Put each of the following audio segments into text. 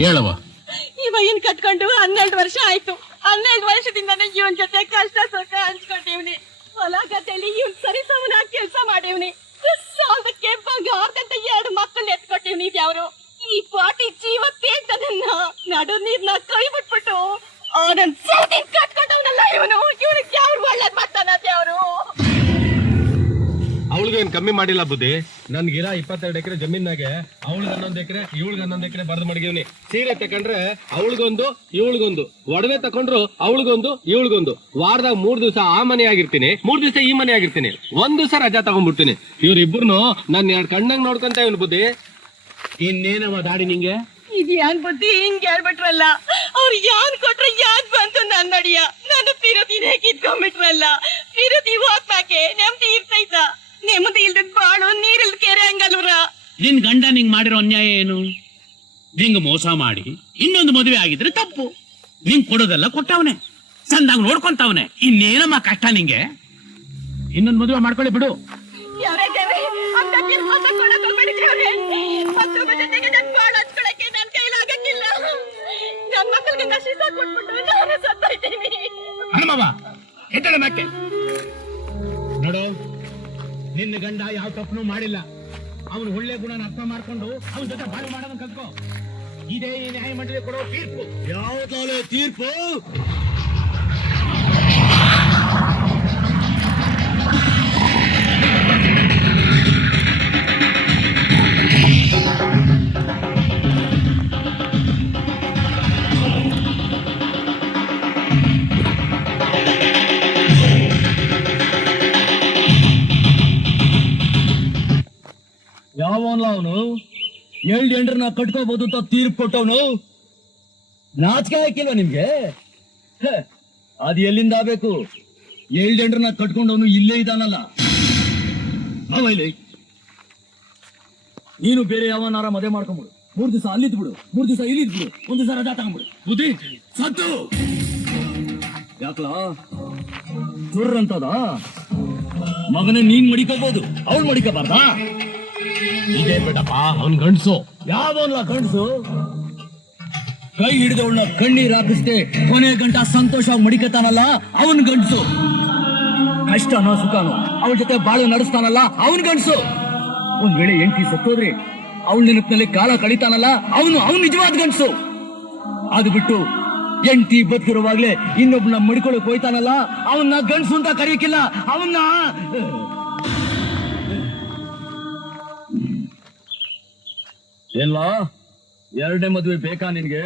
ಹೇಳವ ಈ ಬಯ್ಯನ್ ಕಟ್ಕೊಂಡು ಹನ್ನೆರಡು ವರ್ಷ ಆಯ್ತು. ಹನ್ನೆರಡು ವರ್ಷದಿಂದ ಇವನ್ ಜೊತೆ ಕಷ್ಟ ಸುಖ ಹಂಚ್ಕೊಂಡಿವ್ನಿ. ಹೊಲ ಗದ್ದೆಲಿ ಇವನ್ ಸರಿ ಸಮನಾಗಿ ಕೆಲಸ ಮಾಡಿವ್ನಿ. ಸಾಲದಕ್ಕೆ ಬಂಗಾರದಂತ ಎರಡು ಮಕ್ಕಳು ಎತ್ಕೊಟ್ಟಿವ್ನಿ ಇದ್ಯಾವ್ರು. ಈ ಪಾಟಿ ಜೀವ ತೇಗ್ತದನ್ನ ನಡು ನೀರ್ನ ಕೈ ಬಿಟ್ಬಿಟ್ಟು ಅವನನ್ ಸೌದಿ ಕಟ್ಕೊಂಡವನಲ್ಲ ಇವನು. ಇವ್ನಿಗೆ ಏನ್ ಕಮ್ಮಿ ಮಾಡಿಲ್ಲ ಬುದ್ಧಿ? ನನ್ಗಿರ ಇಪ್ಪತ್ತೆರಡು ಎಕರೆ ಜಮೀನಾಗೆ ಅವಳಿಗೆ ಹನ್ನೊಂದು ಎಕರೆ, ಇವಳಿಗೆ ಹನ್ನೊಂದು ಎಕರೆ ಬರ್ದು ಮಡಗಿವ್ನಿ. ಸೀರೆ ತಕೊಂಡ್ರೆ ಅವಳಿಗೊಂದು, ಇವಳಿಗೊಂದು. ಒಡವೆ ತಕೊಂಡ್ರು ಅವಳಿಗೊಂದು, ಇವಳಿಗೊಂದು. ವಾರದಾಗ ಮೂರ್ ದಿವಸ ಆ ಮನೆ ಆಗಿರ್ತೀನಿ, ಮೂರ್ ದಿವಸ ಈ ಮನೆ ಆಗಿರ್ತೀನಿ. ಒಂದ್ ದಿವಸ ರಜಾ ತಗೊಂಡ್ಬಿಡ್ತೀನಿ ಇವ್ರಿಬ್ರು ನಾನು ಎರಡು ಕಣ್ಣಂಗ್ ನೋಡ್ಕೊಂತ ಇವ್ನು ಬುದ್ಧಿ. ಇನ್ನೇನವ ದಾಡಿ ನಿಂಗೆ? ಇದ್ಯಾನ್ ಬುದ್ಧಿ? ಹಿಂಗ್ ಹೇಳ್ಬಿಟ್ರಲ್ಲ. ಅವ್ರು ಯಾನ್ ಕೊಟ್ರೆ ಯಾನ್ ಬಂತು ನನ್ನ ನಡಿಯ ತಿರು ತಿರುದಿನೇ ಕಿತ್ಕೊಂಡ್ಬಿಟ್ರಲ್ಲ. ನಿನ್ ಗಂಡ ನಿಂಗ್ ಮಾಡಿರೋ ಅನ್ಯಾಯ ಏನು? ನಿಂಗ್ ಮೋಸ ಮಾಡಿ ಇನ್ನೊಂದು ಮದುವೆ ಆಗಿದ್ರೆ ತಪ್ಪು. ನಿಂಗ್ ಕೊಡೋದೆಲ್ಲ ಕೊಟ್ಟವನೆ. ಚಂದಾಗ ನೋಡ್ಕೊಂತವನೆ. ಇನ್ನೇನಮ್ಮ ಕಷ್ಟ ನಿಂಗೆ? ಇನ್ನೊಂದು ಮದುವೆ ಮಾಡ್ಕೊಳ್ಳಿ ಬಿಡು. ನೋಡು ನಿನ್ನ ಗಂಡ ಯಾವ ತಪ್ಪನು ಮಾಡಿಲ್ಲ. ಅವನು ಒಳ್ಳೆ ಗುಣನ ಅರ್ಥ ಮಾಡ್ಕೊಂಡು ಅವನ ಜೊತೆ ಬಾಳು ಮಾಡೋದನ್ನ ಕಲ್ತ್ಕೋ. ಇದೇ ಈ ನ್ಯಾಯ ಮಂಡಳಿ ಕೊಡೋ ತೀರ್ಪು. ಯಾವ್ದಾಲೆ ತೀರ್ಪು? ಯಾವನ್ಲ ಅವನು? ಎರಡು ಎಂಡ್ರನ್ನ ಕಟ್ಕೋಬಹುದು ಅಂತ ತೀರ್ಪು ಕೊಟ್ಟವನು? ನಾಚಿಕೆ ಹಾಕಿಲ್ವ ನಿಮ್ಗೆ? ಅದ್ ಎಲ್ಲಿಂದ ಆಗ್ಬೇಕು? ಎರಡು ಎಂಡ್ರನ್ನ ಕಟ್ಕೊಂಡವನು ಇಲ್ಲೇ ಇದಾನಲ್ಲ ಬಾ ಇಲ್ಲಿ ನೀನು ಬೇರೆ ಯಾವನಾರ ಮದುವೆ ಮಾಡ್ಕೊಂಬಿಡು. ಮೂರ್ ದಿವಸ ಅಲ್ಲಿದ್ ಬಿಡು. ಮೂರ್ ದಿವಸ ಇಲ್ಲಿದ್ ಬಿಡು. ಒಂದ್ ದಿವಸ ರಜಾ ತಗೊಂಬಿಡು. ಬುದ್ಧಿ? ಸತ್ತು ಯಾಕಲ? ಅಂತದ ಮಗನೇ ನೀನ್ ಮಡಿಕೋಬಹುದು ಅವಳು ಮಡಿಕೋಬಾರ್ದಾ? ಇದೇ ಅವನ್ ಗಂಡಸು. ಯಾವನ್ಲ ಗಂಡಸು? ಕೈ ಹಿಡಿದವಳ ಕಣ್ಣೀರ್ ಹಾಕಿಸ್ದೆ ಕೊನೆ ಗಂಟ ಸಂತೋಷವಾಗಿ ಮಡಿಕತಾನಲ್ಲ, ಅವನ್ ಗಂಡಸು. ಕಷ್ಟನೋ ಸುಖನೋ. ಅವಳ ಜೊತೆ ಬಾಳು ನಡೆಸ್ತಾನಲ್ಲ, ಅವನ್ ಗಂಡಸು. ಒಂದ್ ವೇಳೆ ಎಂಟಿ ಸತ್ತೋದ್ರಿ, ಅವಳ ನೆನಪಿನಲ್ಲಿ ಕಾಲ ಕಳಿತಾನಲ್ಲ, ಅವನು ಅವನ್ ನಿಜವಾದ ಗಂಡಸು. ಅದು ಬಿಟ್ಟು ಎಂಟಿ ಬದುಕಿರುವಾಗ್ಲೇ ಇನ್ನೊಬ್ನ ಮಡಿಕೊಳಕ್ ಹೋಯ್ತಾನಲ್ಲ, ಅವನ್ನ ಗಂಡಸು ಅಂತ ಕರೆಯಕ್ಕಿಲ್ಲ, ಅವನ್ನ ಎಲ್ಲ ಎರಡನೇ ಮದ್ವೆ ಬೇಕಾ ನಿನ್ಗೆ?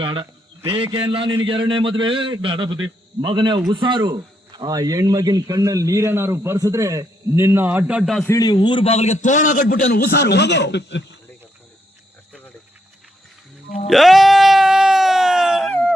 ಬೇಡ. ಬೇಕೇನ್ಲಾ ನಿನ್ಗೆ ಎರಡನೇ ಮದ್ವೆ? ಬೇಡ ಬುದ್ಧಿ. ಮಗನೇ ಉಸಾರು ಆ ಹೆಣ್ಮಗಿನ ಕಣ್ಣಲ್ಲಿ ನೀರೇನಾರು ಬರ್ಸಿದ್ರೆ ನಿನ್ನ ಅಡ್ಡ ಅಡ್ಡ ಸೀಳಿ ಊರ್ ಬಾಗಿಲಿಗೆ ತೋಣ ಕಟ್ಬಿಟ್ಟೆ ಉಸಾರು ಹೋಗು. ಏ